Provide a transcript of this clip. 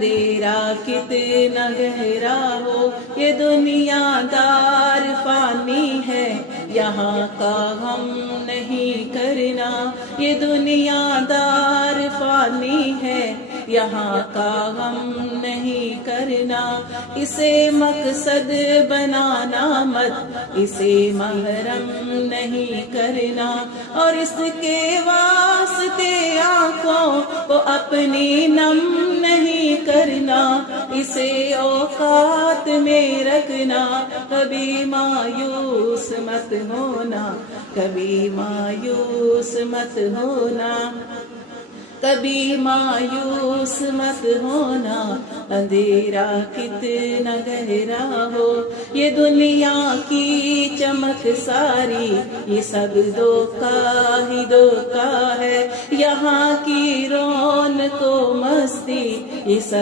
اندھیرا کتنا گہرا ہو، یہ دنیا دار فانی ہے، یہاں کا غم نہیں کرنا، یہ دنیا دار فانی ہے، یہاں کا غم نہیں کرنا، اسے مقصد بنانا مت، اسے محرم نہیں کرنا، اور اس کے واسطے آنکھوں کو اپنی نم نہیں کرنا، اسے اوقات میں رکھنا، کبھی مایوس مت ہونا، کبھی مایوس مت ہونا، کبھی مایوس مت ہونا، اندھیرا کتنا گہرا ہو، یہ دنیا کی چمک ساری، یہ سب دھوکا ہی دھوکا ہے، یہاں کی رونق و مستی یہ سب